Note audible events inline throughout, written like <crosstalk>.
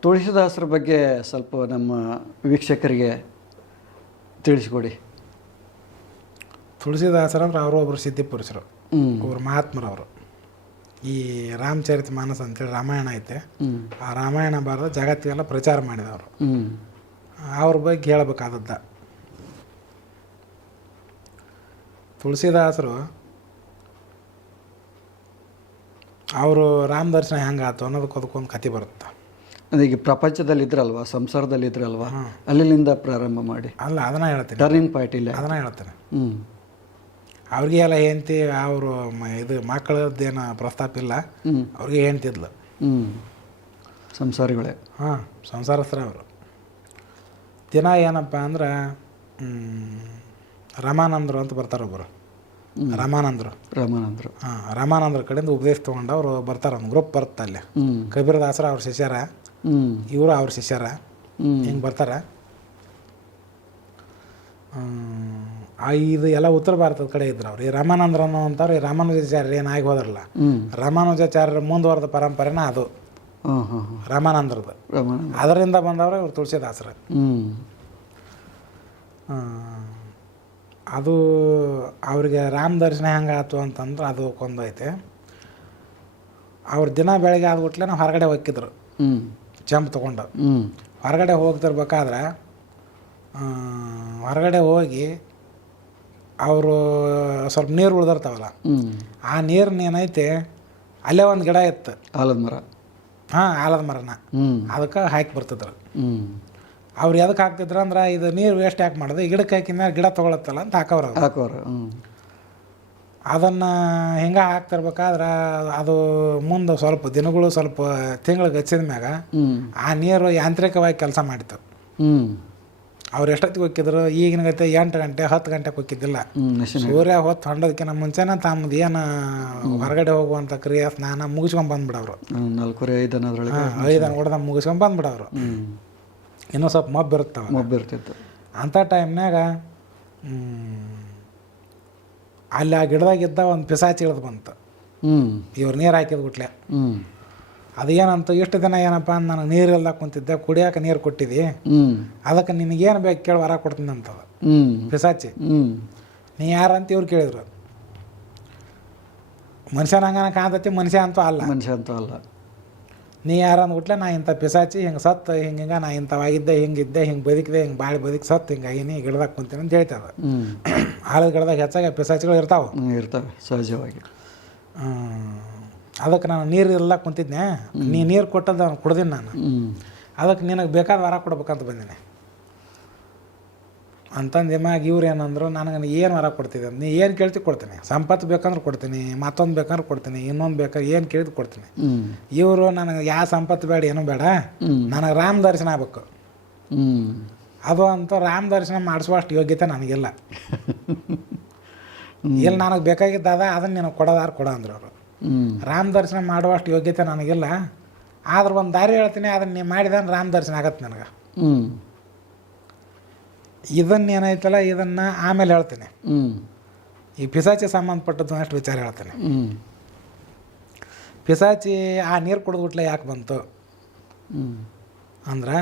ತುಳಸಿದಾಸರ ಬಗ್ಗೆ ಸ್ವಲ್ಪ ನಮ್ಮ ವೀಕ್ಷಕರಿಗೆ ತಿಳಿಸ್ಕೊಡಿ. ತುಳಸಿದಾಸರ ಅಂದ್ರೆ ಅವರು ಒಬ್ಬರು ಸಿದ್ಧಿ ಪುರುಷರು. ಒಬ್ಬರು ಮಹಾತ್ಮರವರು. ಈ ರಾಮಚರಿತ ಮಾನಸ ಅಂತೇಳಿ ರಾಮಾಯಣ ಐತೆ. ಆ ರಾಮಾಯಣ ಬಾರದ ಜಗತ್ತಿಗೆಲ್ಲ ಪ್ರಚಾರ ಮಾಡಿದವರು. ಅವ್ರ ಬಗ್ಗೆ ಹೇಳಬೇಕಾದದ್ದ. ತುಳಸಿದಾಸರು ಅವರು ರಾಮ ದರ್ಶನ ಹೆಂಗಾತು ಅನ್ನೋದಕ್ಕೆ ಅದಕ್ಕೊಂದು ಕತೆ ಬರುತ್ತೆ? ಈಗ ಪ್ರಪಂಚದಲ್ಲಿ ಇದ್ರಲ್ವಾ ಸಂಸಾರದಲ್ಲಿ ಇದ್ರಲ್ವಾ ಅಲ್ಲಿಂದ ಪ್ರಾರಂಭ ಮಾಡಿ. ಅಲ್ಲ ಅದನ್ನ ಹೇಳ್ತೀನಿ. ಟರ್ನಿಂಗ್ ಪಾಯಿಂಟ್ ಇಲ್ಲ. ಅದನ್ನ ಹೇಳ್ತಾರೆ ಹ್ಞೂ ಅವ್ರಿಗೆ ಎಲ್ಲ ಹೆಂಡತಿ ಅವರು ಇದು ಮಕ್ಕಳದ್ದೇನು ಪ್ರಸ್ತಾಪ ಇಲ್ಲ. ಅವ್ರಿಗೆ ಹೆಂಡ್ತಿದ್ಲು. ಹ್ಞೂ ಸಂಸಾರಿಗಳೇ. ಹಾಂ ಸಂಸಾರಸ್ಥರ ಅವರು. ದಿನ ಏನಪ್ಪ ಅಂದ್ರೆ ಹ್ಮ್, ರಾಮಾನಂದರು ಅಂತ ಬರ್ತಾರೆ ಒಬ್ಬರು ರಮಾನಂದರು. ರಾಮಾನಂದರು. ಹಾಂ ರಮಾನಂದ್ರ ಕಡೆಯಿಂದ ಉಪದೇಶ ತೊಗೊಂಡು ಅವರು ಬರ್ತಾರೆ ಒಂದು ಗ್ರೂಪ್ ಬರುತ್ತೆ ಅಲ್ಲಿ ಕಬೀರ್ ದಾಸರ ಅವ್ರ ಶಿಷ್ಯರ. ಇವರು ಅವ್ರ ಶಿಷ್ಯರ. ಹಿಂಗೆ ಬರ್ತಾರೆ? ಆ ಇದು ಎಲ್ಲ ಉತ್ತರ ಭಾರತದ ಕಡೆ ಇದ್ರು ಅವ್ರು. ಈ ರಾಮಾನಂದ್ರನು ಅಂತಾರೆ ಈ ರಾಮಾನುಜಾಚಾರ್ಯ ಏನಾಗಿ ಹೋದ್ರಲ್ಲ? ರಾಮಾನುಜಾಚಾರ್ಯರ ಮುಂದುವರೆದ ಪರಂಪರೆನ ಅದು. ರಾಮಾನಂದ್ರದ ರಾಮಾನಂದ್ರದ್ದು. ಅದರಿಂದ ಬಂದವರು ಇವ್ರು ತುಳಸಿದಾಸರ. ಅದು ಅವ್ರಿಗೆ ರಾಮ ದರ್ಶನ ಹೆಂಗೆ ಆಯ್ತು ಅಂತಂದ್ರೆ ಅದು ಕೊಂದೈತೆ ಅವ್ರ ದಿನ ಬೆಳಗ್ಗೆ ಆದ್ಬಿಟ್ಲೆ ನಾವು ಹೊರಗಡೆ ಹೋಗಿದ್ರು ಹ್ಮ್. ಜಂಪ್ ತೊಗೊಂಡು. ಹೊರಗಡೆ ಹೋಗ್ತಿರ್ಬೇಕಾದ್ರೆ ಹೊರಗಡೆ ಹೋಗಿ ಅವರು ಸ್ವಲ್ಪ ನೀರು ಉಳ್ದಿರ್ತಾವಲ್ಲ ಆ ನೀರನ್ನ ಏನೈತೆ ಅಲ್ಲೇ ಒಂದು ಗಿಡ ಇತ್ತು. ಆಲದ ಮರ. ಹಾಂ ಆಲದ ಮರನ. ಅದಕ್ಕೆ ಹಾಕಿ ಬರ್ತಿದ್ರು. ಅವ್ರು ಎದಕ್ಕೆ ಹಾಕ್ತಿದ್ರು ಅಂದ್ರೆ ಇದು ನೀರು ವೇಸ್ಟ್ ಯಾಕೆ ಮಾಡೋದು? ಗಿಡಕ್ಕೆ ಹಾಕಿದ ಗಿಡ ತೊಗೊಳತ್ತಲ್ಲ ಅಂತ ಹಾಕೋರು. ಹಾಕೋರು ಅದನ್ನು ಹಿಂಗೆ ಹಾಕ್ತಿರ್ಬೇಕಾದ್ರೆ ಅದು ಮುಂದೆ ಸ್ವಲ್ಪ ದಿನಗಳು ಸ್ವಲ್ಪ ತಿಂಗಳು ಗಚ್ಚಿದ ಮ್ಯಾಗ ಆ ನೀರು ಯಾಂತ್ರಿಕವಾಗಿ ಕೆಲಸ ಮಾಡಿತು ಅವ್ರು ಎಷ್ಟೊತ್ತಿಗೆ ಹೋಗಿದ್ರು ಈಗಿನ ಗತೆ ಎಂಟು ಗಂಟೆ ಹತ್ತು ಗಂಟೆಗೆ ಹೋಗಿದ್ದಿಲ್ಲ ಸೂರ್ಯ ಹೊತ್ತು ಹೊಂಡೋದಕ್ಕಿಂತ ಮುಂಚೆನ ತಮ್ಮದು ಏನು ಹೊರಗಡೆ ಹೋಗುವಂಥ ಕ್ರಿಯೆ ಸ್ನಾನ ಮುಗಿಸ್ಕೊಂಡು ಬಂದ್ಬಿಡವ್ರು. ನಾಲ್ಕೂವರೆ ಐದು ಐದನ್ನು ಹೊಡೆದ ಮುಗಿಸ್ಕೊಂಡು ಬಂದ್ಬಿಡವ್ರು. ಇನ್ನೂ ಸ್ವಲ್ಪ ಮಬ್ಬಿರುತ್ತವೆ ಮಬ್ಬಿರ್ತಿತ್ತು ಅಂಥ ಟೈಮ್ನಾಗ ಅಲ್ಲಿ ಆ ಗಿಡದಾಗಿದ್ದ ಒಂದು ಪಿಸಾಚಿ ಇಳಿದು ಬಂತು. ಹ್ಞೂ ಇವ್ರು ನೀರು ಹಾಕಿದ ಗುಟ್ಲೆ ಅದು ಅದೇನಂತ ಇಷ್ಟು ದಿನ ಏನಪ್ಪ ಅಂದ್ ನನಗೆ ನೀರು ಇಲ್ದಾಗ ಕುಂತಿದ್ದೆ ಕುಡಿಯಾಕ ನೀರು ಕೊಟ್ಟಿದ್ದಿ ಅದಕ್ಕೆ ನಿನಗೇನು ಬೇಕು ಕೇಳಿ ವರ ಕೊಡ್ತೀನಿ ಅಂತದ. ಹ್ಞೂ ಪಿಸಾಚಿ. ಹ್ಞೂ ನೀ ಯಾರಂತ ಇವ್ರು ಕೇಳಿದ್ರು. ಮನುಷ್ಯನ ಹಂಗನ ಕಾಣ್ತತಿ ಮನುಷ್ಯ ಅಂತೂ ಅಲ್ಲ. ಮನುಷ್ಯ ಅಂತೂ ಅಲ್ಲ. ನೀ ಯಾರು ಅಂದ್ಬಿಟ್ಲೆ ನಾ ಇಂಥ ಪಿಸಾಚಿ ಹಿಂಗೆ ಸತ್ತು ಹಿಂಗೆ ಹಿಂಗೆ ನಾ ಇಂಥವಾಗಿದ್ದೆ ಹಿಂಗಿದ್ದೆ ಹಿಂಗೆ ಬದುಕಿದೆ ಹಿಂಗೆ ಬಾಳಿ ಬದುಕಿ ಸತ್ತು ಹಿಂಗಾಗಿನಿ ಗಿಡದಾಗ ಕುಂತೀನಿ ಅಂತ ಹೇಳ್ತದ ಆಳದ ಗಿಡದಾಗ ಹೆಚ್ಚಾಗಿ ಪಿಸಾಚಿಗಳು ಇರ್ತಾವೆ. ಇರ್ತಾವೆ ಇರ್ತವೆ ಸಹಜವಾಗಿ. ಅದಕ್ಕೆ ನಾನು ನೀರು ಇಲ್ಲ ಕುಂತಿದ್ದೆ ನೀ ನೀರು ಕೊಟ್ಟದ್ದು ನಾನು ಕುಡ್ದೀನಿ ನಾನು. ಅದಕ್ಕೆ ನಿನಗೆ ಬೇಕಾದ ವಾರ ಕೊಡ್ಬೇಕಂತ ಬಂದೀನಿ. ಅಂತಂದು ಮ್ಯಾಗ ಇವ್ರು ಏನಂದ್ರು ನನಗೆ ಏನು ವರ ಕೊಡ್ತಿದ್ದೆ ನೀ ಏನು ಕೇಳ್ತಿ ಕೊಡ್ತೀನಿ. ಸಂಪತ್ತು ಬೇಕಂದ್ರೆ ಕೊಡ್ತೀನಿ ಮತ್ತೊಂದು ಬೇಕಂದ್ರೆ ಕೊಡ್ತೀನಿ ಇನ್ನೊಂದು ಬೇಕಾದ್ರೆ ಏನು ಕೇಳಿದ್ ಕೊಡ್ತೀನಿ. ಇವರು ನನಗೆ ಯಾವ ಸಂಪತ್ತು ಬೇಡ ಏನೂ ಬೇಡ. ನನಗೆ ರಾಮ ದರ್ಶನ ಆಗ್ಬೇಕು. ಅದು ಅಂತ ರಾಮ ದರ್ಶನ ಮಾಡಿಸುವಷ್ಟು ಯೋಗ್ಯತೆ ನನಗಿಲ್ಲ. <laughs> ಇಲ್ಲಿ ನನಗೆ ಬೇಕಾಗಿದ್ದ ಅದ ಅದನ್ನು ನಿನಗೆ ಕೊಡೋದಾರು ಕೊಡ ಅಂದ್ರು ಅವರು. ರಾಮ ದರ್ಶನ ಮಾಡುವಷ್ಟು ಯೋಗ್ಯತೆ ನನಗಿಲ್ಲ. ಆದ್ರೆ ಒಂದು ದಾರಿ ಹೇಳ್ತೀನಿ ಅದನ್ನ ನೀ ಮಾಡಿದ ರಾಮ ದರ್ಶನ ಆಗತ್ತೆ ನನಗೆ. ಇದನ್ನು ಏನೈತಲ್ಲ ಇದನ್ನು ಆಮೇಲೆ ಹೇಳ್ತೀನಿ. ಈ ಪಿಸಾಚಿ ಸಂಬಂಧಪಟ್ಟದ್ದು ಅಷ್ಟು ವಿಚಾರ ಹೇಳ್ತೀನಿ. ಪಿಸಾಚಿ ಆ ನೀರು ಕುಡಿದ್ಬಿಟ್ಲೆ ಯಾಕೆ ಬಂತು? ಅಂದ್ರೆ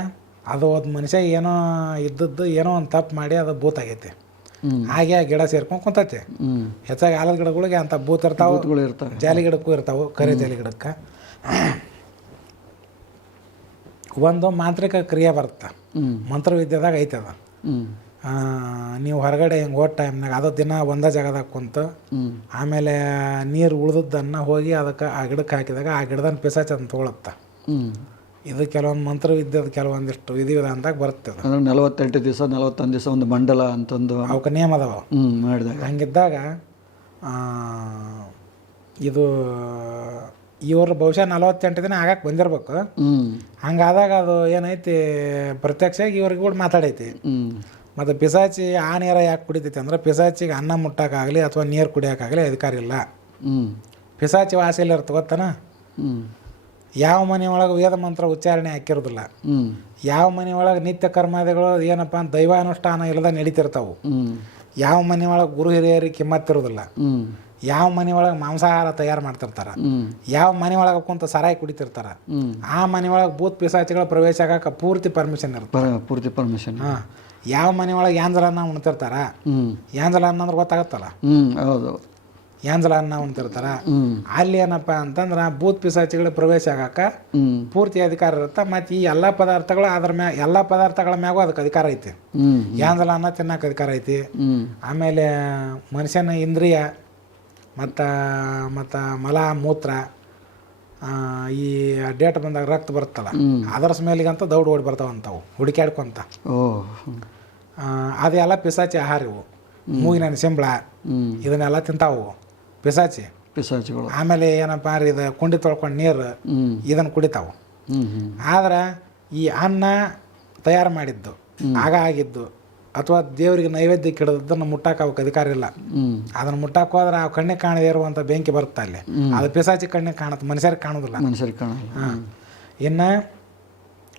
ಅದು ಒಂದು ಮನುಷ್ಯ ಏನೋ ಇದ್ದದ್ದು ಏನೋ ಒಂದು ತಪ್ಪು ಮಾಡಿ ಅದು ಭೂತ ಆಗೈತಿ. ಹ್ಮ್. ಹಾಗೆ ಆ ಗಿಡ ಸೇರ್ಕೊಂಡು ಕುಂತೈತಿ. ಹೆಚ್ಚಾಗಿ ಆಲದ ಗಿಡಗಳಿಗೆ ಅಂತ ಭೂತ ಇರ್ತಾವೆ ಜಾಲಿ ಗಿಡಕ್ಕೂ ಇರ್ತಾವೆ ಕರೆ ಜಾಲಿ ಗಿಡಕ್ಕೆ. ಒಂದು ಮಾಂತ್ರಿಕ ಕ್ರಿಯೆ ಬರುತ್ತೆ. ಮಂತ್ರ ಮಂತ್ರವಿದ್ಯೆದಾಗ ಐತದ. ಹ್ಮ್ ಆ, ನೀವು ಹೊರಗಡೆ ಹಿಂಗೆ ಹೋದ ಟೈಮ್ನಾಗ ಅದು ದಿನ ಒಂದೇ ಜಾಗದಾಗ ಕುಂತು ಆಮೇಲೆ ನೀರು ಉಳ್ದದ್ದನ್ನು ಹೋಗಿ ಅದಕ್ಕೆ ಆ ಗಿಡಕ್ಕೆ ಹಾಕಿದಾಗ ಆ ಗಿಡದನ್ನ ಪಿಸ ಚಂದ ತೊಗೊಳತ್ತ. ಇದು ಕೆಲವೊಂದು ಮಂತ್ರ ಇದ್ದದ್ದು ಕೆಲವೊಂದಿಷ್ಟು ವಿಧಿವಿಧಾನದಾಗ ಬರುತ್ತೆ ಅದು ಅಂದ್ರೆ ನಲವತ್ತೆಂಟು ದಿವಸ ನಲವತ್ತೊಂದು ದಿವಸ ಒಂದು ಮಂಡಲ ಅಂತಂದು ಅವಕ್ಕೆ ನಿಯಮ ಅದಾವ. ಮಾಡಿದಾಗ. ಹಂಗಿದ್ದಾಗ ಆ, ಇದು ಇವರು ಬಹುಶಃ ನಲವತ್ತೆಂಟು ದಿನ ಆಗಕ್ಕೆ ಬಂದಿರ್ಬೇಕು. ಹಂಗಾದಾಗ ಅದು ಏನೈತಿ ಪ್ರತ್ಯಕ್ಷ ಇವ್ರಿಗೆ ಕೂಡ ಮಾತಾಡೈತಿ. ಮತ್ತು ಪಿಸಾಚಿ ಆ ನೀರ ಯಾಕೆ ಕುಡಿತೈತಿ ಅಂದ್ರೆ ಪಿಸಾಚಿಗೆ ಅನ್ನ ಮುಟ್ಟಕ್ಕಾಗಲಿ ಅಥವಾ ನೀರು ಕುಡಿಯೋಕ್ಕಾಗಲಿ ಅಧಿಕಾರ ಇಲ್ಲ. ಪಿಸಾಚಿ ವಾಸಿಯಲ್ಲಿ ಇರ್ತ ಗೊತ್ತನ? ಯಾವ ಮನೆಯೊಳಗೆ ವೇದ ಮಂತ್ರ ಉಚ್ಚಾರಣೆ ಹಾಕಿರೋದಿಲ್ಲ. ಯಾವ ಮನೆಯೊಳಗೆ ನಿತ್ಯ ಕರ್ಮಾದಿಗಳು ಏನಪ್ಪ ಅಂತ ದೈವಾನುಷ್ಠಾನ ಇಲ್ಲದ ನಡೀತಿರ್ತಾವೆ. ಯಾವ ಮನೆಯೊಳಗೆ ಗುರು ಹಿರಿಯರಿಗೆ ಕಿಮ್ಮತ್ತಿರೋದಿಲ್ಲ. ಯಾವ ಮನೆ ಒಳಗೆ ಮಾಂಸಾಹಾರ ತಯಾರು ಮಾಡ್ತಿರ್ತಾರ? ಯಾವ ಮನೆ ಒಳಗೆ ಕುಂತ ಸರಾಯಿ ಕುಡಿತಿರ್ತಾರ? ಆ ಮನೆ ಒಳಗೆ ಭೂತ್ ಪಿಸಾಚಿಗಳ ಪ್ರವೇಶ ಆಗಕ್ಕೆ ಪೂರ್ತಿ ಪರ್ಮಿಷನ್ ಇರುತ್ತೆ. ಪೂರ್ತಿ ಪರ್ಮಿಷನ್ ಹಾಂ. ಯಾವ ಮನೆ ಒಳಗೆ ಯಾಂಜಲನ್ನ ಉಣ್ತಿರ್ತಾರ? ಹ್ಮ್. ಯಾಂಜಲ ಅನ್ನ ಅಂದ್ರೆ ಗೊತ್ತಾಗತ್ತಲ್ಲ? ಹೌದು. ಯಾಂಜಲ ಅನ್ನ ಉಣ್ತಿರ್ತಾರ ಅಲ್ಲಿ ಏನಪ್ಪ ಅಂತಂದ್ರ ಭೂತ್ ಪಿಸಾಚಿಗಳ ಪ್ರವೇಶ ಆಗಾಕ ಪೂರ್ತಿ ಅಧಿಕಾರ ಇರುತ್ತೆ. ಮತ್ತೆ ಈ ಎಲ್ಲಾ ಪದಾರ್ಥಗಳು ಅದ್ರ ಮ್ಯಾ ಎಲ್ಲಾ ಪದಾರ್ಥಗಳ ಮ್ಯಾಗೂ ಅದಕ್ಕೆ ಅಧಿಕಾರ ಐತಿ. ಯಾಂಜಲ ಅನ್ನ ತಿನ್ನಕ್ಕೆ ಅಧಿಕಾರ ಐತಿ. ಆಮೇಲೆ ಮನುಷ್ಯನ ಇಂದ್ರಿಯ ಮತ್ತು ಮತ್ತು ಮಲ ಮೂತ್ರ ಈ ಡೇಟ್ ಬಂದಾಗ ರಕ್ತ ಬರುತ್ತಲ್ಲ. ಅದರ ಸ್ಮೇಲಿಗಂತ ದೌಡ್ ಓಡಿ ಬರ್ತಾವಂತವು ಹುಡುಕ್ಯಾಡ್ಕೊಂತ. ಅದೆಲ್ಲ ಪಿಸಾಚಿ ಆಹಾರ ಇವು ಮೂಗಿನ ಸಿಂಬಳ ಇದನ್ನೆಲ್ಲ ತಿಂತಾವು ಪಿಸಾಚಿ. ಪಿಸಾಚಿಗಳು ಆಮೇಲೆ ಏನಪ್ಪ ರೀ ಇದು ಕುಂಡಿ ತೊಳ್ಕೊಂಡು ನೀರು ಇದನ್ನು ಕುಡಿತಾವು. ಆದ್ರೆ ಈ ಅನ್ನ ತಯಾರು ಮಾಡಿದ್ದು ಆಗ ಆಗಿದ್ದು ಅಥವಾ ದೇವರಿಗೆ ನೈವೇದ್ಯ ಇಡೋದನ್ನು ಮುಟ್ಟಾಕ ಅವಕ್ಕೆ ಅಧಿಕಾರ ಇಲ್ಲ. ಅದನ್ನ ಮುಟ್ಟಾಕ ಹೋದ್ರೆ ಆ ಕಣ್ಣಿಗೆ ಕಾಣದೇ ಇರುವಂಥ ಬೆಂಕಿ ಬರುತ್ತೆ ಅಲ್ಲಿ. ಅದು ಪಿಸಾಚಿ ಕಣ್ಣಿಗೆ ಕಾಣುತ್ತೆ ಮನುಷ್ಯರಿಗೆ ಕಾಣೋದಿಲ್ಲ ಮನುಷ್ಯರಿಗೆ ಕಾಣ ಹಾಂ. ಇನ್ನು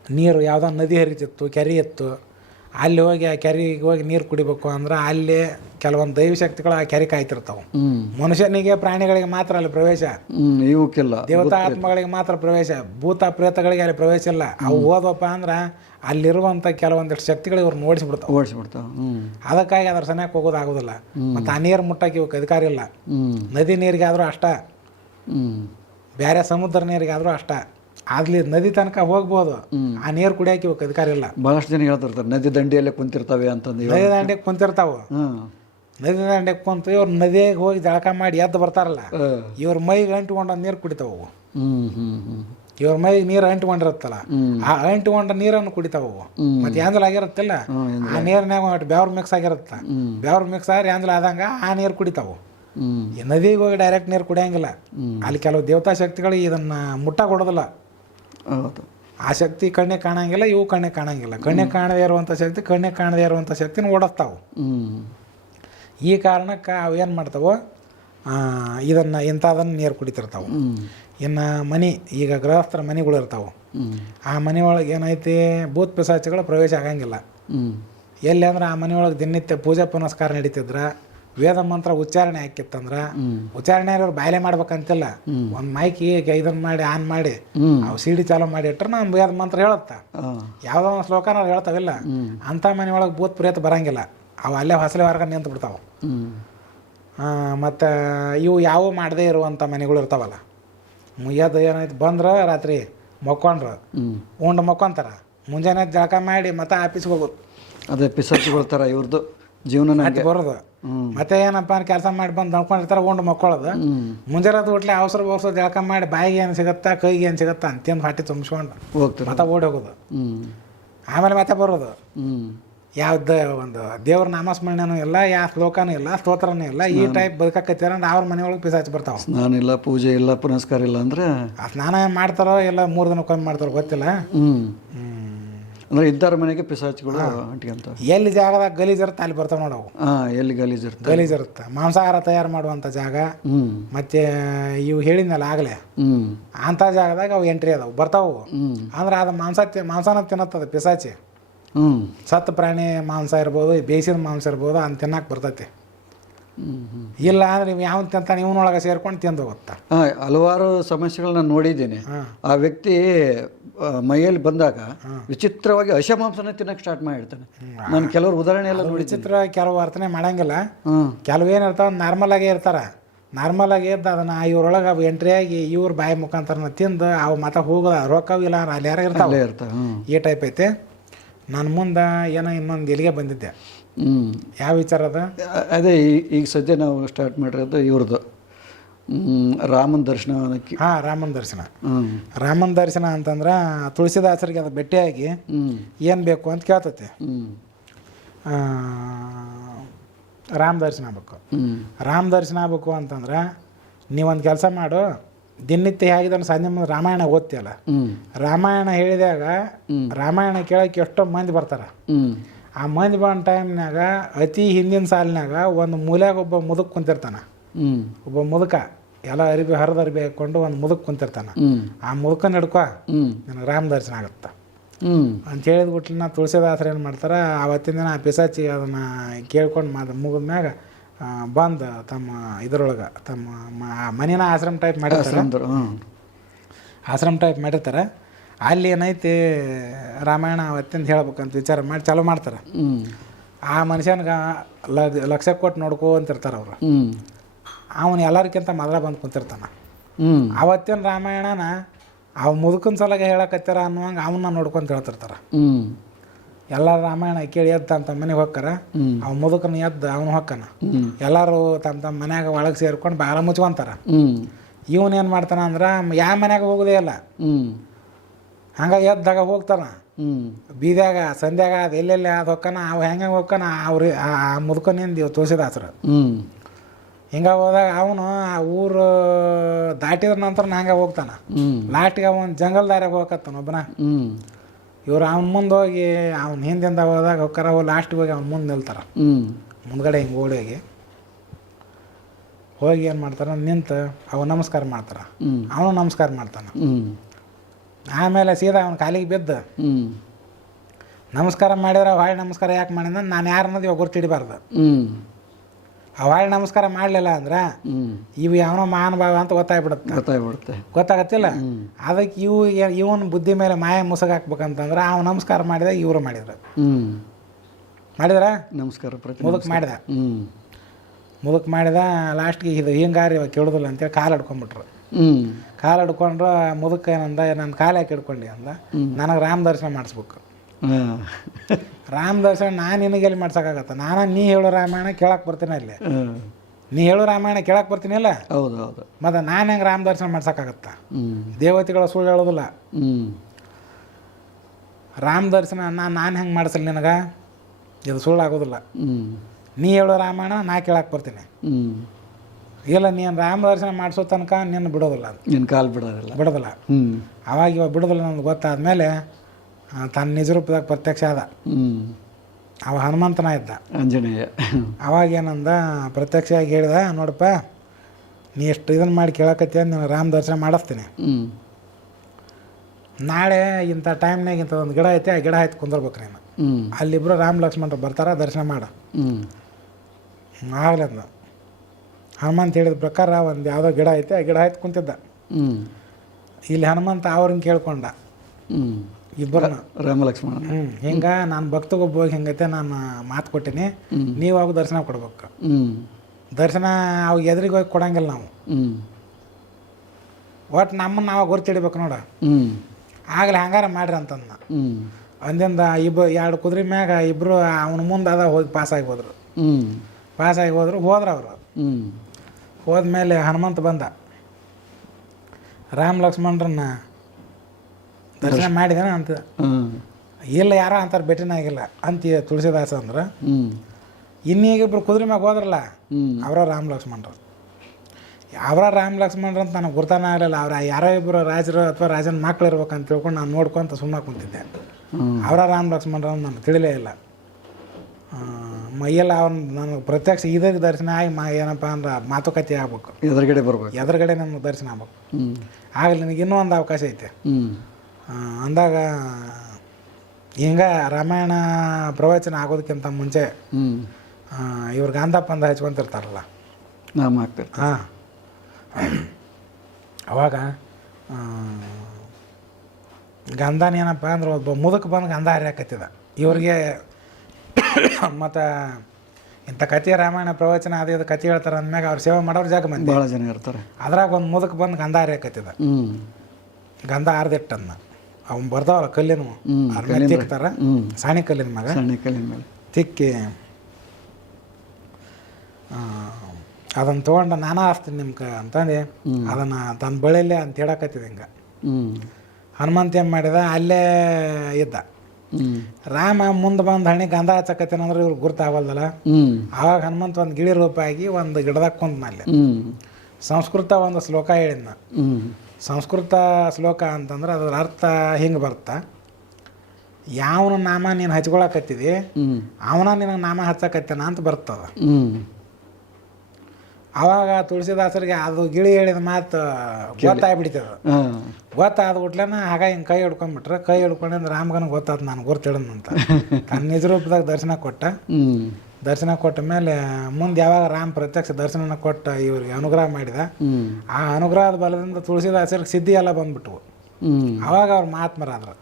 ನೀರು ಯಾವುದೋ ನದಿ ಹರಿತಿತ್ತು ಕೆರೆ ಇತ್ತು ಅಲ್ಲಿ ಹೋಗಿ ಆ ಕೆರೆಗೆ ಹೋಗಿ ನೀರು ಕುಡಿಬೇಕು ಅಂದ್ರೆ ಅಲ್ಲಿ ಕೆಲವೊಂದು ದೈವ ಶಕ್ತಿಗಳು ಆ ಕೆರೆ ಕಾಯ್ತಿರ್ತಾವ. ಮನುಷ್ಯನಿಗೆ ಪ್ರಾಣಿಗಳಿಗೆ ಮಾತ್ರ ಅಲ್ಲಿ ಪ್ರವೇಶ. ಇವಕ್ಕೆಲ್ಲ. ದೇವತಾ ಆತ್ಮಗಳಿಗೆ ಮಾತ್ರ ಪ್ರವೇಶ. ಭೂತ ಪ್ರೇತಗಳಿಗೆ ಅಲ್ಲಿ ಪ್ರವೇಶ ಇಲ್ಲ. ಅವು ಓದಪ್ಪ ಅಂದ್ರೆ ಅಲ್ಲಿರುವಂಥ ಕೆಲವೊಂದಿಷ್ಟು ಶಕ್ತಿಗಳು ಇವ್ರನ್ನ ಓಡಿಸ್ಬಿಡ್ತಾವೆ. ಓಡಿಸ್ಬಿಡ್ತಾವ. ಅದಕ್ಕಾಗಿ ಅದ್ರ ಸನ್ಯಾಕ್ ಹೋಗೋದಾಗುದಿಲ್ಲ. ಮತ್ತೆ ಆ ನೀರು ಮುಟ್ಟಕ್ಕೆ ಇವಕ್ಕೆ ಅಧಿಕಾರ ಇಲ್ಲ. ನದಿ ನೀರಿಗೆ ಆದರೂ ಅಷ್ಟ. ಹ್ಮ್. ಬೇರೆ ಸಮುದ್ರ ನೀರಿಗೆ ಆದರೂ ಅಷ್ಟ. ಅಲ್ಲಿ ನದಿ ತನಕ ಹೋಗ್ಬೋದು. ಆ ನೀರು ಕುಡಿಯಾಕ ಇವಕ್ಕೆ ಅಧಿಕಾರ ಇಲ್ಲ ಬಹಳಷ್ಟು ಜನ ಹೇಳ್ತಿರ್ತಾರೆ ನದಿ ದಂಡೆಯಲ್ಲೇ ಕುಂತಿರ್ತವೆ ಅಂತಂದು ನದಿ ದಂಡೆಗೆ ಕುಂತಿರ್ತಾವೆ. ನದಿ ದಂಡೆಗೆ ಕುಂತು ಇವ್ರು ನದಿಯಾಗ ಹೋಗಿ ಜಳಕ ಮಾಡಿ ಎದ್ದು ಬರ್ತಾರಲ್ಲ ಇವ್ರ ಮೈಗೆ ಅಂಟ್ಕೊಂಡು ನೀರು ಕುಡಿತಾವು. ಇವ್ರ ಮೈಗೆ ನೀರು ಅಂಟ್ಕೊಂಡಿರುತ್ತಲ್ಲ ಆ ಅಂಟ್ಕೊಂಡ ನೀರನ್ನು ಕುಡಿತಾವು. ಮತ್ತೆ ಯಾಂಜಲ್ ಆಗಿರುತ್ತಲ್ಲ ಆ ನೀರಿನಾಗ ಬೆವ್ರ ಮಿಕ್ಸ್ ಆಗಿರುತ್ತೆ. ಬೆವ್ರ ಮಿಕ್ಸ್ ಆದ್ರೆ ಯಾಂಜಲ್ ಆದಂಗ ಆ ನೀರು ಕುಡಿತಾವು. ಈ ನದಿಗೆ ಹೋಗಿ ಡೈರೆಕ್ಟ್ ನೀರು ಕುಡಿಯಂಗಿಲ್ಲ. ಅಲ್ಲಿ ಕೆಲವು ದೇವತಾ ಶಕ್ತಿಗಳು ಇದನ್ನ ಮುಟ್ಟ ಕೊಡೋದಿಲ್ಲ. ಹೌದು. ಆ ಶಕ್ತಿ ಕಣ್ಣೆ ಕಾಣಂಗಿಲ್ಲ ಇವು ಕಣ್ಣೆ ಕಾಣಂಗಿಲ್ಲ. ಕಣ್ಣೆ ಕಾಣದೇ ಇರುವಂಥ ಶಕ್ತಿ ಕಣ್ಣೆ ಕಾಣದೇ ಇರುವಂಥ ಶಕ್ತಿನ ಓಡಿಸ್ತಾವು ಈ ಕಾರಣಕ್ಕೆ ಅವು ಏನು ಮಾಡ್ತಾವೆ ಇದನ್ನು ಇಂಥದನ್ನು ನೀರು ಕುಡಿತಿರ್ತಾವೆ. ಇನ್ನು ಮನೆ ಈಗ ಗೃಹಸ್ಥರ ಮನೆಗಳು ಇರ್ತಾವೆ. ಆ ಮನೆಯೊಳಗೆ ಏನೈತಿ ಭೂತ್ ಪಿಸಾಚಿಗಳು ಪ್ರವೇಶ ಆಗಂಗಿಲ್ಲ. ಎಲ್ಲಿ ಅಂದ್ರೆ ಆ ಮನೆಯೊಳಗೆ ದಿನನಿತ್ಯ ಪೂಜಾ ಪುನಸ್ಕಾರ ನಡೀತಿದ್ರ ವೇದ ಮಂತ್ರ ಉಚ್ಚಾರಣೆ ಆಕಿತ್ತಂದ್ರೆ ಹ್ಮ್. ಉಚ್ಚಾರಣೆ ಅವ್ರು ಬಾಯಲೆ ಮಾಡ್ಬೇಕಂತಿಲ್ಲ. ಒಂದ್ ಮೈಕಿ ಇದನ್ನ ಮಾಡಿ ಆನ್ ಮಾಡಿ ಅವು ಸಿಡಿ ಚಾಲೂ ಮಾಡಿ ಇಟ್ರೆ ನಾನು ವೇದ ಮಂತ್ರ ಹೇಳುತ್ತ. ಯಾವ್ದೋ ಒಂದು ಶ್ಲೋಕ ನಾವು ಹೇಳ್ತಾವಿಲ್ಲ. ಅಂತ ಅಂಥ ಮನೆ ಒಳಗೆ ಭೂತ್ ಪ್ರೇತ ಬರಂಗಿಲ್ಲ. ಅವು ಅಲ್ಲೇ ಹೊಸಲೆ ಹೊರಗೆ ನಿಂತು ಬಿಡ್ತಾವೆ. ಮತ್ತು ಇವು ಯಾವ ಮಾಡದೇ ಇರುವಂಥ ಮನೆಗಳು ಇರ್ತಾವಲ್ಲ. ಮುಯ್ಯದ ಏನಾಯ್ತು ಬಂದ್ರೆ ರಾತ್ರಿ ಮಕ್ಕೊಂಡ್ರು. ಉಂಡು ಮಕ್ಕೊಂತಾರ. ಮುಂಜಾನೆ ಜಳಕ ಮಾಡಿ ಮತ್ತೆ ಆಫೀಸ್ಗೆ ಹೋಗೋದು. ಅದೇ ಪಿಸಾಚಿಗಳ ಥರ ಇವ್ರದ್ದು ಜೀವನ ಬರೋದು. ಮತ್ತೆ ಏನಪ್ಪ ಕೆಲಸ ಮಾಡಿ ಬಂದು ದಣ್ಕೊಂಡಿರ್ತಾರೆ ಉಂಡು ಮಕ್ಕೊಳ್ಳೋದು ಮುಂಜಾನೆ ಹೊಟ್ಲೆ ಅವಸರ ಅವಸರ ಜಳಕ ಮಾಡಿ ಬಾಯಿಗೆ ಏನು ಸಿಗುತ್ತಾ ಕೈಗೆ ಏನು ಸಿಗುತ್ತಾ ಅಂತೇನು ಹೊಟ್ಟೆ ತುಂಬಿಸ್ಕೊಂಡು ಮತ್ತೆ ಓಡಿ ಹೋಗೋದು ಆಮೇಲೆ ಮತ್ತೆ ಬರೋದು. ಯಾವ್ದು ಒಂದು ದೇವ್ರ ನಾಮಸ್ಮರಣೆನೂ ಇಲ್ಲ ಯಾವ ಶ್ಲೋಕನೂ ಇಲ್ಲ ಸ್ತೋತ್ರನೂ ಇಲ್ಲ ಈ ಟೈಪ್ ಬದುಕಕ್ಕೈತಿ ಅಂದ್ರೆ ಅವ್ರ ಮನೆಯೊಳಗೆ ಪಿಸಾಚಿ ಬರ್ತಾವೆ. ಸ್ನಾನ ಇಲ್ಲ ಪೂಜೆ ಇಲ್ಲ ಪುನಸ್ಕಾರ ಇಲ್ಲ ಅಂದ್ರೆ ಆ ಸ್ನಾನ ಮಾಡ್ತಾರೋ ಇಲ್ಲ ಮೂರು ದಿನಕ್ಕೊಮ್ಮೆ ಮಾಡ್ತಾರೋ ಗೊತ್ತಿಲ್ಲ. ಹ್ಞೂ ಹ್ಮ್. ಅಂದ್ರೆ ಇದ್ದಾರ ಮನೆಗೆ ಪಿಸಾಚಿಗಳು ಅಂಟ್ಕೊಂತ ಎಲ್ಲಿ ಜಾಗದಾಗ ಗಲೀಜ್ ಇರುತ್ತೆ ಅಲ್ಲಿ ಬರ್ತಾವೆ ನೋಡವು ಹಾ ಎಲ್ಲಿ ಗಲೀಜ್ ಇರುತ್ತೆ ಗಲೀಜ್ ಇರುತ್ತೆ. ಮಾಂಸಾಹಾರ ತಯಾರು ಮಾಡುವಂಥ ಜಾಗ. ಮತ್ತೆ ಇವು ಹೇಳಿದ್ನಲ್ಲ ಆಗಲೇ. ಅಂತ ಅಂಥ ಜಾಗದಾಗ ಅವು ಎಂಟ್ರಿ ಅದಾವು. ಬರ್ತಾವು ಅಂದ್ರೆ ಅದು ಮಾಂಸ ಮಾಂಸನ ತಿನ್ನತ್ತದ ಪಿಸಾಚಿ. ಸತ್ತ ಪ್ರಾಣಿ ಮಾಂಸ ಇರ್ಬೋದು ಬೇಯಿಸಿದ ಮಾಂಸ ಇರ್ಬೋದು ಅಂತ ತಿನ್ನಕ್ಕೆ ಬರ್ತೈತಿ. ಇಲ್ಲ ಅಂದ್ರೆ ನೀವು ಯಾವ ತಿಂತಾನೆ ಇವನೊಳಗೆ ಸೇರ್ಕೊಂಡು ತಿಂದು ಹೋಗುತ್ತಾ? ಹಲವಾರು ಸಮಸ್ಯೆಗಳನ್ನ ನೋಡಿದ್ದೀನಿ. ಆ ವ್ಯಕ್ತಿ ಮೈಯಲ್ಲಿ ಬಂದಾಗ ವಿಚಿತ್ರವಾಗಿ ಹಸಮಾಂಸನ ತಿನ್ನಕ್ ತಿನ್ನಕ್ಕೆ ಸ್ಟಾರ್ಟ್ ಮಾಡಿರ್ತಾನೆ ನಾನು ಕೆಲವರು ಉದಾಹರಣೆ ಎಲ್ಲ ನೋಡಿ ವಿಚಿತ್ರ ಕೆಲವು ವರ್ತನೆ ಮಾಡಂಗಿಲ್ಲ. ಕೆಲವೇನಿರ್ತಾವ ಕೆಲವು ಏನು ಇರ್ತಾವೆ ನಾರ್ಮಲ್ ಆಗೇ ಇರ್ತಾರ. ನಾರ್ಮಲ್ ಆಗಿ ಇದ್ದ ಅದನ್ನ ಇವ್ರೊಳಗೆ ಅವು ಎಂಟ್ರಿ ಆಗಿ ಇವ್ರ ಬಾಯಿ ಮುಖಾಂತರ ತಿಂದು ಅವು ಮತ್ತೆ ಹೋಗೋದ ರೊಕ್ಕವಿಲ್ಲ ಅಲ್ಲಿ ಯಾರು ಇರ್ತಾವೆ. ಈ ಟೈಪ್ ಐತೆ. ನಾನು ಮುಂದೆ ಏನೋ ಇನ್ನೊಂದು ಎಲ್ಲಿಗೆ ಬಂದಿದ್ದೆ. ಯಾವ ವಿಚಾರ ಅದ? ಅದೇ ಈಗ ಸದ್ಯ ನಾವು ಸ್ಟಾರ್ಟ್ ಮಾಡಿರೋದು ಇವ್ರದ್ದು. ರಾಮನ್ ದರ್ಶನಕ್ಕೆ ಹಾಂ ರಾಮನ ದರ್ಶನ. ರಾಮನ್ ದರ್ಶನ ಅಂತಂದ್ರೆ ತುಳಸಿದಾಸರಿಗೆ ಅದು ಭೇಟಿಯಾಗಿ ಏನು ಬೇಕು ಅಂತ ಕೇಳ್ತೈತಿ. ರಾಮ ದರ್ಶನ ಆಗ್ಬೇಕು. ರಾಮ ದರ್ಶನ ಆಗ್ಬೇಕು ಅಂತಂದ್ರೆ ನೀವೊಂದು ಕೆಲಸ ಮಾಡು. ದಿನನಿತ್ಯ ಹೇಗಿದ್ದಾನೆ ಸಂಜೆ ಮುಂದೆ ರಾಮಾಯಣ ಓದ್ತಿಯಲ್ಲ. ರಾಮಾಯಣ ಹೇಳಿದಾಗ ರಾಮಾಯಣ ಕೇಳೋಕೆ ಎಷ್ಟೋ ಮಂದಿ ಬರ್ತಾರೆ. ಆ ಮಂದಿ ಬಂದ ಟೈಮ್ನಾಗ ಅತಿ ಹಿಂದಿನ ಸಾಲಿನಾಗ ಒಂದು ಮೂಲ್ಯಾಗ ಒಬ್ಬ ಮುದುಕ್ ಕುಂತಿರ್ತಾನೆ. ಒಬ್ಬ ಮುದುಕ ಎಲ್ಲ ಅರಿಬಿ ಹರಿದ ಅರಿಬಿ ಹಾಕೊಂಡು ಒಂದು ಮುದುಕ್ ಕುಂತಿರ್ತಾನ. ಆ ಮುದುಕ ಹಿಡ್ಕೊ ನನಗೆ ರಾಮ ದರ್ಶನ ಆಗುತ್ತೆ. ಅಂತ ಹೇಳಿದ್ಬಿಟ್ಲೆ ನಾ ತುಳಸಿದಾಸರು ಏನು ಮಾಡ್ತಾರೆ ಆವತ್ತಿನ ದಿನ ಆ ಪಿಸಾಚಿ ಅದನ್ನು ಕೇಳ್ಕೊಂಡು ಮಾದ ಮುಗಿದ ಮ್ಯಾಗ ಬಂದು ತಮ್ಮ ಇದ್ರೊಳಗೆ ತಮ್ಮ ಮನಿನ ಆಶ್ರಮ ಟೈಪ್ ಮಾಡಿರ್ತಾರೆ. ಆಶ್ರಮ ಟೈಪ್ ಮಾಡಿರ್ತಾರೆ. ಅಲ್ಲಿ ಏನೈತಿ ರಾಮಾಯಣ ಅವತ್ತಿಂದ ಹೇಳ್ಬೇಕಂತ ವಿಚಾರ ಮಾಡಿ ಚಾಲೂ ಮಾಡ್ತಾರೆ. ಆ ಮನುಷ್ಯನ್ಗೆ ಲಕ್ಷ ಕೊಟ್ಟು ನೋಡ್ಕೊಂತಿರ್ತಾರೆ ಅವರು. ಹ್ಞೂ ಅವನು ಎಲ್ಲರಿಗಿಂತ ಮೊದಲ ಬಂದು ಕುಂತಿರ್ತಾನೆ. ಅವತ್ತಿನ ರಾಮಾಯಣನ ಅವ ಮುದುಕನ ಸಲಗ ಹೇಳಕತ್ತಾರ ಅನ್ನುವಂಗೆ ಅವನ್ನ ನೋಡ್ಕೊಂತ ಹೇಳ್ತಿರ್ತಾರೆ. ಹ್ಞೂ ಎಲ್ಲ ರಾಮಾಯಣ ಕೇಳಿ ಎದ್ದು ತಮ್ಮ ತಮ್ಮ ಮನೆಗೆ ಹೋಗ್ತಾರ ಅವ್ ಮುದುಕನ ಎದ್ದು ಅವನು ಹೊಕ್ಕನ. ಹ್ಞೂ ಎಲ್ಲರೂ ತಮ್ಮ ತಮ್ಮ ಮನ್ಯಾಗ ಒಳಗೆ ಸೇರ್ಕೊಂಡು ಬಾಲ ಮುಚ್ಕೊಂತಾರ. ಇವನ್ ಇವನು ಏನು ಮಾಡ್ತಾನ ಅಂದ್ರೆ ಯಾವ ಮನ್ಯಾಗ ಹೋಗೋದೇ ಇಲ್ಲ. ಹಂಗಾಗಿ ಎದ್ದಾಗ ಹೋಗ್ತಾನ. ಬೀದ್ಯಾಗ ಸಂಧ್ಯಾಗ ಅದು ಎಲ್ಲೆಲ್ಲಿ ಅದು ಹೊಕ್ಕನ ಅವು ಹೆಂಗೆ ಹೋಗ್ಕನ ಅವ್ರಿ ಆ ಮುದುಕನಿಂದ ಇವ್ ಆಸರ. ಹಿಂಗೆ ಹೋದಾಗ ಅವನು ಆ ಊರು ದಾಟಿದ ನಂತರ ಹಂಗೆ ಹೋಗ್ತಾನ. ಲಾಸ್ಟಿಗೆ ಅವನು ಜಂಗಲ್ ದಾರ್ಯಾಗ ಹೋಗತ್ತಾನ ಒಬ್ಬನ. ಇವ್ರು ಅವ್ನ ಮುಂದೆ ಹೋಗಿ ಅವ್ನ ಹಿಂದಿಂದ ಹೋದಾಗ ಹೋಗಿ ಲಾಸ್ಟಿಗೆ ಹೋಗಿ ಅವ್ನ ಮುಂದೆ ನಿಲ್ತಾರ. ಮುಂದ್ಗಡೆ ಹಿಂಗೆ ಓಡಿ ಹೋಗಿ. ಹೋಗಿ ಏನು ಮಾಡ್ತಾರ? ನಿಂತು ಅವ ನಮಸ್ಕಾರ ಮಾಡ್ತಾರ. ಅವನು ನಮಸ್ಕಾರ ಮಾಡ್ತಾನ. ಆಮೇಲೆ ಸೀದಾ ಅವ್ನ ಕಾಲಿಗೆ ಬಿದ್ದು ನಮಸ್ಕಾರ ಮಾಡಿದ್ರೆ ಹೊಳ್ಳಿ ನಮಸ್ಕಾರ ಯಾಕೆ ಮಾಡಿದ ನಾನು ಯಾರು ಅನ್ನೋದು ಇವಾಗ ಗುರ್ತಿಡಬಾರ್ದು. ಹೊಳ್ಳಿ ನಮಸ್ಕಾರ ಮಾಡಲಿಲ್ಲ ಅಂದ್ರೆ ಇವು ಯಾವನೋ ಮಹಾನುಭಾವ ಅಂತ ಗೊತ್ತಾಗ್ಬಿಡುತ್ತೆ. ಗೊತ್ತಾಗ್ಬಿಡುತ್ತೆ. ಗೊತ್ತಾಗತ್ತಿಲ್ಲ? ಅದಕ್ಕೆ ಇವು ಇವನ ಬುದ್ಧಿ ಮೇಲೆ ಮಾಯ ಮುಸುಗ ಹಾಕ್ಬೇಕಂತಂದ್ರೆ ಅವ ನಮಸ್ಕಾರ ಮಾಡಿದ ಇವರು ಮಾಡಿದ್ರು. ಮಾಡಿದ್ರ? ನಮಸ್ಕಾರ ಮುದುಕ್ ಮಾಡಿದ. ಮುದುಕ್ ಮಾಡಿದ ಲಾಸ್ಟ್ಗೆ ಇದು ಹಿಂಗಾರಿ ಇವಾಗ ಕೇಳೋದಿಲ್ಲ ಅಂತೇಳಿ ಕಾಲು ಹಿಡ್ಕೊಂಡ್ಬಿಟ್ರು. ಕಾಲು ಹಿಡ್ಕೊಂಡ್ರೆ ಮುದುಕ ಏನಂದ ನನ್ನ ಕಾಲು ಯಾಕೆ ಹಿಡ್ಕೊಂಡಿ ಅಂದ. ನನಗೆ ರಾಮ ದರ್ಶನ ಮಾಡಿಸ್ಬೇಕು. ರಾಮ ದರ್ಶನ ನಾನು ನಿನಗೆ ಎಲ್ಲಿ ಮಾಡ್ಸೋಕ್ಕಾಗತ್ತೆ? ನಾನು ನೀ ಹೇಳೋ ರಾಮಾಯಣ ಕೇಳಕ್ಕೆ ಬರ್ತೀನಿ ಅಲ್ಲಿ. ನೀ ಹೇಳೋ ರಾಮಾಯಣ ಕೇಳಕ್ಕೆ ಬರ್ತೀನಿ ಅಲ್ಲ? ಹೌದು ಹೌದು ಮತ್ತು ನಾನು ಹೆಂಗೆ ರಾಮ ದರ್ಶನ ಮಾಡ್ಸೋಕ್ಕಾಗತ್ತ? ದೇವತೆಗಳ ಸುಳ್ಳು ಹೇಳೋದಿಲ್ಲ. ರಾಮ ದರ್ಶನ ನಾನು ನಾನು ಹೆಂಗೆ ಮಾಡಿಸಲಿ ನಿನಗೆ? ಇದು ಸುಳ್ಳು ಆಗೋದಿಲ್ಲ. ನೀ ಹೇಳೋ ರಾಮಾಯಣ ನಾ ಕೇಳಕ್ಕೆ ಬರ್ತೀನಿ. ಇಲ್ಲ ನೀನು ರಾಮ ದರ್ಶನ ಮಾಡಿಸೋ ತನಕ ನಿನ್ನ ಬಿಡೋದಿಲ್ಲ ನಿನ್ನ ಕಾಲು ಬಿಡೋದಿಲ್ಲ. ಬಿಡೋದಿಲ್ಲ. ಅವಾಗ ಇವಾಗ ಬಿಡೋದಿಲ್ಲ ನನಗೆ ಗೊತ್ತಾದ ಮೇಲೆ ತನ್ನ ನಿಜ ರೂಪದಾಗ ಪ್ರತ್ಯಕ್ಷ ಆದ. ಅವ ಹನುಮಂತನ ಇದ್ದ. ಆಂಜನೇಯ. ಅವಾಗ ಏನಂದ ಪ್ರತ್ಯಕ್ಷ ಆಗಿ ಹೇಳಿದ ನೋಡಪ್ಪ ನೀ ಎಷ್ಟು ಇದನ್ನು ಮಾಡಿ ಕೇಳಕತ್ತಿ ಅಂತ ನಿನಗೆ ರಾಮ ದರ್ಶನ ಮಾಡಿಸ್ತೀನಿ. ನಾಳೆ ಇಂಥ ಟೈಮ್ನಾಗ ಇಂಥ ಒಂದು ಗಿಡ ಐತೆ ಆ ಗಿಡ ಆಯ್ತು ಕುಂದಿರ್ಬೇಕು ನೀನು. ಅಲ್ಲಿಬ್ರು ರಾಮ ಲಕ್ಷ್ಮಣರು ಬರ್ತಾರ ದರ್ಶನ ಮಾಡು. ಅಂದ. ಹನುಮಂತ ಹೇಳಿದ ಪ್ರಕಾರ ಒಂದು ಯಾವುದೋ ಗಿಡ ಐತೆ ಆ ಗಿಡ ಆಯ್ತು ಕುಂತಿದ್ದ. ಇಲ್ಲಿ ಹನುಮಂತ ಅವ್ರನ್ನ ಕೇಳ್ಕೊಂಡ. ಇಬ್ಬರನ್ನ. ರಾಮಲಕ್ಷ್ಮಣ ಹ್ಞೂ ಹಿಂಗೆ ನಾನು ಭಕ್ತಗೊಬ್ಬ ಹೋಗಿ ಹಿಂಗೈತೆ ನಾನು ಮಾತು ಕೊಟ್ಟಿನಿ. ನೀವು ಅವಾಗ ದರ್ಶನ ಕೊಡ್ಬೇಕು. ದರ್ಶನ ಅವಾಗ ಎದುರಿಗೆ ಹೋಗಿ ಕೊಡಂಗಿಲ್ಲ ನಾವು. ಒಟ್ಟು ನಮ್ಮನ್ನು ನಾವು ಗುರ್ತಿಡ್ಬೇಕು ನೋಡ. ಆಗಲಿ ಹಂಗಾರ ಮಾಡ್ರಿ ಅಂತಂದ ಅಂದಿಂದ ಇಬ್ಬ ಎರಡು ಕುದುರೆ ಮ್ಯಾಗ ಇಬ್ಬರು ಅವನ ಮುಂದೆ ಅದ ಹೋಗಿ ಪಾಸ್ ಆಗಿ ಹೋದ್ರು. ಪಾಸ್ ಆಗಿ ಹೋದ್ರು ಹೋದ್ರ ಅವರು. ಹೋದ್ಮೇಲೆ ಹನುಮಂತ ಬಂದ. ರಾಮ ಲಕ್ಷ್ಮಣರನ್ನ ದರ್ಶನ ಮಾಡಿದಾನ ಅಂತ. ಇಲ್ಲ ಯಾರ ಅಂತಾರೆ ಭೇಟಿನ ಆಗಿಲ್ಲ. ಅಂತ ತುಳಸಿದಾಸ ಅಂದ್ರೆ. ಇನ್ನೀಗ ಇಬ್ರು ಕುದುರೆ ಮ್ಯಾಗ ಹೋದ್ರಲ್ಲ ಅವರ ರಾಮ ಲಕ್ಷ್ಮಣರು. ಅವರ ರಾಮ ಲಕ್ಷ್ಮಣರು ಅಂತ ನನಗೆ ಗುರ್ತಾನ ಆಗಲಿಲ್ಲ. ಅವ್ರ ಯಾರೋ ಇಬ್ಬರು ರಾಜರು ಅಥವಾ ರಾಜನ ಮಕ್ಳು ಅಂತ ತಿಳ್ಕೊಂಡು ನಾನು ನೋಡ್ಕೊಂತ ಸುಮ್ಮನೆ ಕುಂತಿದ್ದೆ. ಅವರ ರಾಮ ಲಕ್ಷ್ಮಣರು ಅಂತ ನನಗೆ ತಿಳಿಲೇ ಇಲ್ಲ. ಮೈಯೆಲ್ಲ ಅವ್ನ ನನಗೆ ಪ್ರತ್ಯಕ್ಷ ಇದಕ್ಕೆ ದರ್ಶನ ಆಗಿ ಮಾ ಏನಪ್ಪ ಅಂದ್ರೆ ಮಾತುಕತೆ ಆಗ್ಬೇಕು. ಎದುರುಗಡೆ ಬರ್ಬೇಕು. ಎದುರುಗಡೆ ನನಗೆ ದರ್ಶನ ಆಗ್ಬೇಕು. ಆಗಲಿ ನನಗೆ ಇನ್ನೂ ಒಂದು ಅವಕಾಶ ಐತೆ. ಅಂದಾಗ ಹಿಂಗೆ ರಾಮಾಯಣ ಪ್ರವಚನ ಆಗೋದಕ್ಕಿಂತ ಮುಂಚೆ ಇವ್ರು ಗಾಂಧ ಪಂದ ಹಚ್ಕೊಂತಿರ್ತಾರಲ್ಲ ಹಾಂ. ಅವಾಗ ಗಂಧನ ಏನಪ್ಪ ಅಂದ್ರೆ ಒಬ್ಬ ಮುದಕ್ಕೆ ಬಂದು ಗಂಧ ಹರಿಯಾಕತ್ತಿದ. ಇವ್ರಿಗೆ <coughs> ಮತ್ತು ಇಂಥ ಕಥೆ ರಾಮಾಯಣ ಪ್ರವಚನ ಅದು ಇದು ಕಥೆ ಹೇಳ್ತಾರೆ ಅಂದ್ಮ್ಯಾಗ ಅವ್ರು ಸೇವೆ ಮಾಡೋರು ಜಾಗ ಮಂದಿ. ಭಾಳ ಜನ ಇರ್ತಾರೆ. ಅದ್ರಾಗ ಒಂದು ಮುದಕ್ಕೆ ಬಂದು ಗಂಧ ಹರಿಯ ಹ್ಞೂ ಗಂಧ ಆರ್ದಿಟ್ಟನ್ನ ಅವ್ನು ಬರ್ತಾವಲ್ಲ ಕಲ್ಲಿನ. ತಿಕ್ತಾರ. ಸಾಣಿ ಕಲ್ಲಿನ ಮಗ. ಸಣ್ಣ ಕಲ್ಲಿನ ಮೇಲೆ ತಿಕ್ಕಿ ಅದನ್ನು ತೊಗೊಂಡು ನಾನು ಹಾಸ್ತೀನಿ ನಿಮ್ಗೆ ಅಂತಂದು. ಅದನ್ನ ತನ್ನ ಬಳಿಲೆ ಅಂತ ಹೇಳಕತ್ತಿದ ಹಿಂಗೆ. ಹನುಮಂತ ಏನು ಮಾಡಿದ? ಅಲ್ಲೇ ಇದ್ದ. ರಾಮ ಮುಂದೆ ಬಂದು ಹಣಿ ಗಂಧ ಹಚ್ಚಕತ್ತೇನಂದ್ರೆ ಇವ್ರು ಗುರ್ತಾಗಲ್ದಲ್ಲ ಆವಾಗ ಹನುಮಂತ ಒಂದು ಗಿಳಿ ರೂಪ ಆಗಿ ಒಂದು ಗಿಡದಾಗ ಕುಂತ ಅಲ್ಲಿ ಹ್ಞೂ ಸಂಸ್ಕೃತ ಒಂದು ಶ್ಲೋಕ ಹೇಳಿದ್ನ. ಸಂಸ್ಕೃತ ಶ್ಲೋಕ ಅಂತಂದ್ರೆ ಅದ್ರ ಅರ್ಥ ಹಿಂಗೆ ಬರುತ್ತಾ ಯಾವನ ನಾಮ ನೀನು ಹಚ್ಕೊಳಕತ್ತಿದಿ ಅವನ ನಿನಗೆ ನಾಮ ಹಚ್ಚಕತ್ತೇನ ಅಂತ ಬರ್ತದ. ಅವಾಗ ತುಳಸಿದಾಸರಿಗೆ ಅದು ಗಿಳಿ ಹೇಳಿದ ಮಾತು ಗೊತ್ತಾಗ್ಬಿಡ್ತದ ಗೊತ್ತಾದ ಕೂಡ್ಲೇನ ಆಗ ಹಿಂಗೆ ಕೈ ಹಿಡ್ಕೊಂಡ್ಬಿಟ್ರೆ. ಕೈ ಹಿಡ್ಕೊಂಡಿಂದ ರಾಮಗನ ಗೊತ್ತಾದ ನಾನು ಗುರ್ತಿಡನ್ ಅಂತ. <laughs> ತನ್ನ ನಿಜ ರೂಪದಾಗ ದರ್ಶನ ಕೊಟ್ಟ. ದರ್ಶನ ಕೊಟ್ಟ ಮೇಲೆ ಮುಂದೆ ಯಾವಾಗ ರಾಮ್ ಪ್ರತ್ಯಕ್ಷ ದರ್ಶನ ಕೊಟ್ಟ ಇವ್ರಿಗೆ ಅನುಗ್ರಹ ಮಾಡಿದ ಆ ಅನುಗ್ರಹದ ಬಲದಿಂದ ತುಳಸಿದಾಸರಿಗೆ ಸಿದ್ಧಿ ಎಲ್ಲ ಬಂದ್ಬಿಟ್ವು. ಅವಾಗ ಅವ್ರು ಮಹಾತ್ಮರಾದ್ರು.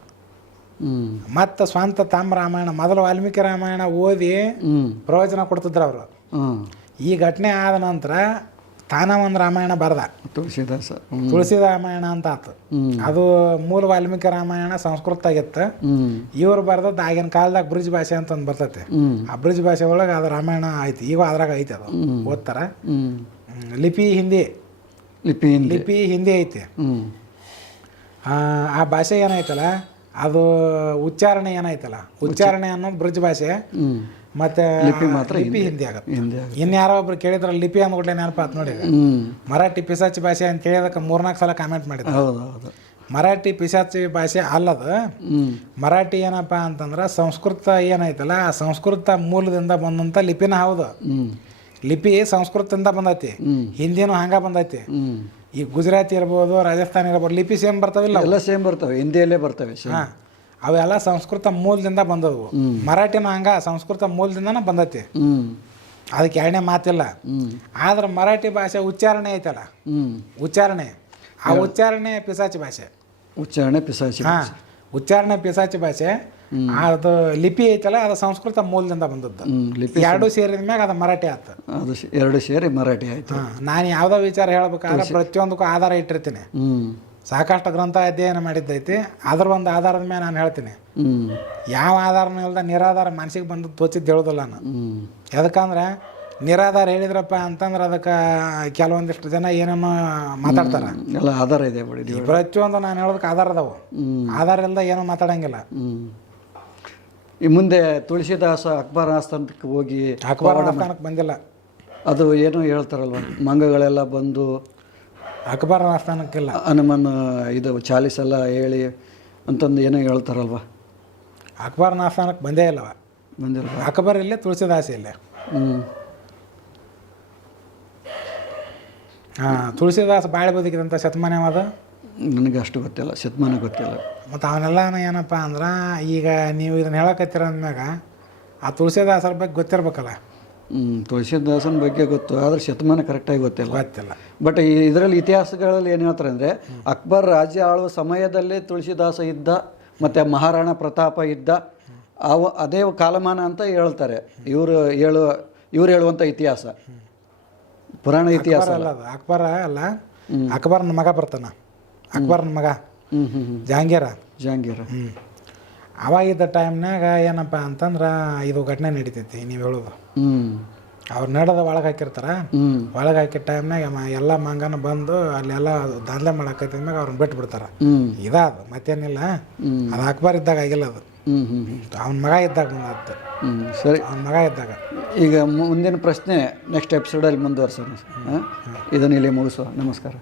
ಮತ್ತು ಸ್ವಂತ ತಮ್ಮ ರಾಮಾಯಣ ಮೊದಲು ವಾಲ್ಮೀಕಿ ರಾಮಾಯಣ ಓದಿ ಪ್ರವಚನ ಕೊಡ್ತಿದ್ರು ಅವರು. ಈ ಘಟನೆ ಆದ ನಂತರ ತಾನ ಒಂದು ರಾಮಾಯಣ ಬರ್ದ. ತುಳಸಿದಾಸ ತುಳಸಿದ ತುಳಸಿ ರಾಮಾಯಣ ಅಂತ ಆತು. ಅದು ಮೂಲ ವಾಲ್ಮೀಕಿ ರಾಮಾಯಣ ಸಂಸ್ಕೃತ ಆಗಿತ್ತು ಇವ್ರು ಬರ್ದದ್ದು ಆಗಿನ ಕಾಲದಾಗ ಬ್ರಿಜ್ ಭಾಷೆ ಅಂತ ಒಂದು ಬರ್ತೈತೆ ಆ ಬ್ರಿಜ್ ಭಾಷೆ ಒಳಗೆ ಅದು ರಾಮಾಯಣ ಐತಿ ಈಗ ಅದ್ರಾಗ ಐತಿ ಅದು. ಓದ್ತಾರ. ಲಿಪಿ ಹಿಂದಿ. ಲಿಪಿ ಹಿಂದಿ. ಲಿಪಿ ಹಿಂದಿ ಐತಿ. ಆ, ಭಾಷೆ ಏನೈತಲ್ಲ? ಅದು ಉಚ್ಚಾರಣೆ ಏನೈತಲ್ಲ? ಉಚ್ಚಾರಣೆ ಅನ್ನೋದು ಬ್ರಿಜ್ ಭಾಷೆ. ಮತ್ತೆ ಲಿಪಿ ಮಾತ್ರ ಲಿಪಿ ಹಿಂದಿ ಆಗುತ್ತೆ. ಹಿಂದಿ ಇನ್ಯಾರೋ ಒಬ್ರು ಕೇಳಿದ್ರೆ ಲಿಪಿ ಅಂದ್ಬಿಟ್ಲೆ ನೆನಪಾತ್ ನೋಡಿ ಹ್ಮ್. ಮರಾಠಿ ಪಿಸಾಚಿ ಭಾಷೆ ಅಂತ ಕೇಳಿದಕ್ಕೆ ಮೂರ್ನಾಲ್ಕು ಸಲ ಕಾಮೆಂಟ್ ಮಾಡಿದ್ರು. ಹೌದು ಹೌದು. ಮರಾಠಿ ಪಿಸಾಚಿ ಭಾಷೆ ಅಲ್ಲದ ಹ್ಮ್. ಮರಾಠಿ ಏನಪ್ಪ ಅಂತಂದ್ರೆ ಸಂಸ್ಕೃತ ಏನೈತಲ್ಲ ಆ ಸಂಸ್ಕೃತ ಮೂಲದಿಂದ ಬಂದಂಥ ಲಿಪಿನ ಹೌದು. ಹ್ಮ್. ಲಿಪಿ ಸಂಸ್ಕೃತದಿಂದ ಬಂದೈತಿ. ಹ್ಮ್. ಹಿಂದಿನೂ ಹಂಗ ಬಂದೈತಿ. ಹ್ಮ್. ಈ ಗುಜರಾತಿ ಇರ್ಬೋದು ರಾಜಸ್ಥಾನ ಇರ್ಬೋದು ಲಿಪಿ ಸೇಮ್ ಬರ್ತಾವಿಲ್ಲ ಎಲ್ಲ ಸೇಮ್ ಬರ್ತವೆ ಹಿಂದಿಯಲ್ಲೇ ಬರ್ತವೆ ಸೇಮ್. ಹಾಂ. ಅವೆಲ್ಲ ಸಂಸ್ಕೃತ ಮೂಲದಿಂದ ಬಂದವು. ಮರಾಠಿನ ಹಂಗ ಸಂಸ್ಕೃತ ಮೂಲದಿಂದನೇ ಬಂದತಿ. ಅದಕ್ಕೆ ಎರಡನೇ ಮಾತಿಲ್ಲ. ಆದ್ರೆ ಮರಾಠಿ ಭಾಷೆ ಉಚ್ಚಾರಣೆ ಐತಲ್ಲ? ಉಚ್ಚಾರಣೆ. ಆ ಉಚ್ಚಾರಣೆ ಪಿಸಾಚಿ ಭಾಷೆ. ಉಚ್ಚಾರಣೆ ಪಿಸಾಚಿ ಹಾ. ಉಚ್ಚಾರಣೆ ಪಿಸಾಚಿ ಭಾಷೆ. ಅದು ಲಿಪಿ ಐತಲ್ಲ ಅದು ಸಂಸ್ಕೃತ ಮೂಲದಿಂದ ಬಂದದ್ದು. ಎರಡು ಸೇರಿದ ಮ್ಯಾಗ ಅದು ಮರಾಠಿ ಆತು. ಅದು ಎರಡು ಸೇರಿ ಮರಾಠಿ ಆಯ್ತು. ನಾನು ಯಾವ್ದೋ ವಿಚಾರ ಹೇಳ್ಬೇಕಾದ್ರೆ ಪ್ರತಿಯೊಂದಕ್ಕೂ ಆಧಾರ ಇಟ್ಟಿರ್ತೀನಿ. ಸಾಕಷ್ಟು ಗ್ರಂಥ ಅಧ್ಯಯನ ಮಾಡಿದ್ದೈತಿ. ಅದ್ರ ಒಂದು ಆಧಾರದ ಮೇಲೆ ನಾನು ಹೇಳ್ತೀನಿ. ಯಾವ ಆಧಾರನೂ ಇಲ್ಲದ ನಿರಾಧಾರ ಮನಸ್ಸಿಗೆ ಬಂದು ತೋಚಿದ್ದು ಹೇಳೋದಿಲ್ಲ ನಾನು. ಯಾಕಂದ್ರೆ ನಿರಾಧಾರ ಹೇಳಿದ್ರಪ್ಪ ಅಂತಂದ್ರೆ ಅದಕ್ಕೆ ಕೆಲವೊಂದಿಷ್ಟು ಜನ ಏನೇನೋ ಮಾತಾಡ್ತಾರೆ. ಎಲ್ಲ ಆಧಾರ ಇದೆ ಪ್ರತಿಯೊಂದು ನಾನು ಹೇಳೋದಕ್ಕೆ ಆಧಾರ ಅದಾವು. ಆಧಾರ ಇಲ್ಲದ ಏನೂ ಮಾತಾಡಂಗಿಲ್ಲ. ಈ ಮುಂದೆ ತುಳಸಿದಾಸ ಅಕ್ಬರ್ ಆಸ್ಥಾನಕ್ಕೆ ಹೋಗಿ ಅಕ್ಬರ್ ಆಸ್ಥಾನಕ್ಕೆ ಬಂದಿಲ್ಲ. ಅದು ಏನು ಹೇಳ್ತಾರಲ್ವ ಮಂಗಗಳೆಲ್ಲ ಬಂದು ಅಕ್ಬರ್ ಆಸ್ಥಾನಕ್ಕೆಲ್ಲ ಹನುಮನ್ ಇದು ಚಾಲಿಸ್ ಎಲ್ಲ ಹೇಳಿ ಅಂತಂದು ಏನೋ ಹೇಳ್ತಾರಲ್ವ? ಅಕ್ಬರ್ ಆಸ್ಥಾನಕ್ಕೆ ಬಂದೇ ಇಲ್ಲವ. ಬಂದಿಲ್ಲ ಅಕ್ಬರ್ ಇಲ್ಲೇ ತುಳಸಿದಾಸಿ ಇಲ್ಲೇ. ಹ್ಞೂ ಹಾಂ ತುಳಸಿದಾಸ ಬಾಳೆ ಬದುಕಿದಂಥ ಶತಮಾನ ಯಾವುದು? ನನಗೆ ಅಷ್ಟು ಗೊತ್ತಿಲ್ಲ ಶತಮಾನ ಗೊತ್ತಿಲ್ಲ. ಮತ್ತು ಅವನ್ನೆಲ್ಲ ಏನಪ್ಪ ಅಂದ್ರೆ ಈಗ ನೀವು ಇದನ್ನ ಹೇಳಕತ್ತೀರ ಅಂದ್ಮ್ಯಾಗ ಆ ತುಳಸಿದಾಸರ ಬಗ್ಗೆ ಗೊತ್ತಿರ್ಬೇಕಲ್ಲ. ತುಳಸಿದಾಸನ ಬಗ್ಗೆ ಗೊತ್ತು ಆದರೆ ಶತಮಾನ ಕರೆಕ್ಟಾಗಿ ಗೊತ್ತಿಲ್ಲ. ಗೊತ್ತಿಲ್ಲ. ಬಟ್ ಈ ಇದರಲ್ಲಿ ಇತಿಹಾಸಗಳಲ್ಲಿ ಏನು ಹೇಳ್ತಾರೆ ಅಂದರೆ ಅಕ್ಬರ್ ರಾಜ್ಯ ಆಳುವ ಸಮಯದಲ್ಲೇ ತುಳಸಿದಾಸ ಇದ್ದ ಮತ್ತು ಮಹಾರಾಣಾ ಪ್ರತಾಪ ಇದ್ದ ಅವ ಅದೇ ಕಾಲಮಾನ ಅಂತ ಹೇಳ್ತಾರೆ. ಇವರು ಹೇಳುವ ಇವ್ರು ಹೇಳುವಂಥ ಇತಿಹಾಸ. ಪುರಾಣ ಇತಿಹಾಸ ಅಲ್ಲ. ಅಕ್ಬರ ಅಲ್ಲ ಅಕ್ಬರ್ನ ಮಗ ಬರ್ತಾನ. ಅಕ್ಬರ್ನ ಮಗ. ಹ್ಞೂ ಹ್ಞೂ ಹ್ಞೂ ಜಹಾಂಗೀರ ಜಹಾಂಗೀರ್ ಹ್ಞೂ ಅವಾಗಿದ್ದ ಟೈಮ್ನಾಗ ಏನಪ್ಪ ಅಂತಂದ್ರೆ ಇದು ಘಟನೆ ನಡೀತೈತಿ ನೀವು ಹೇಳೋದು. ಅವ್ರು ನಡೆದ ಒಳಗೆ ಹಾಕಿರ್ತಾರ. ಒಳಗೆ ಹಾಕಿದ ಟೈಮ್ನಾಗ ಎಲ್ಲ ಮಂಗನ ಬಂದು ಅಲ್ಲೆಲ್ಲ ದಾಂಧಲೆ ಮಾಡಾಕತ್ತಿದ್ಮ್ಯಾಗ ಅವ್ರನ್ನ ಬಿಟ್ಟು ಬಿಡ್ತಾರ. ಇದಾ ಇದಾದ ಮತ್ತೇನಿಲ್ಲ. ಅದು ಅಕ್ಬರ್ ಇದ್ದಾಗ ಆಗಿಲ್ಲ ಅದು. ಅವನ ಮಗ ಇದ್ದಾಗ ಹ್ಞೂ ಸರಿ. ಅವನ ಮಗ ಇದ್ದಾಗ. ಈಗ ಮುಂದಿನ ಪ್ರಶ್ನೆ ನೆಕ್ಸ್ಟ್ ಎಪಿಸೋಡಲ್ಲಿ ಮುಂದುವರ್ಸೋಣ. ಇದನ್ನ ಇದನ್ನು ಇಲ್ಲಿ ಮುಗಿಸುವ ನಮಸ್ಕಾರ.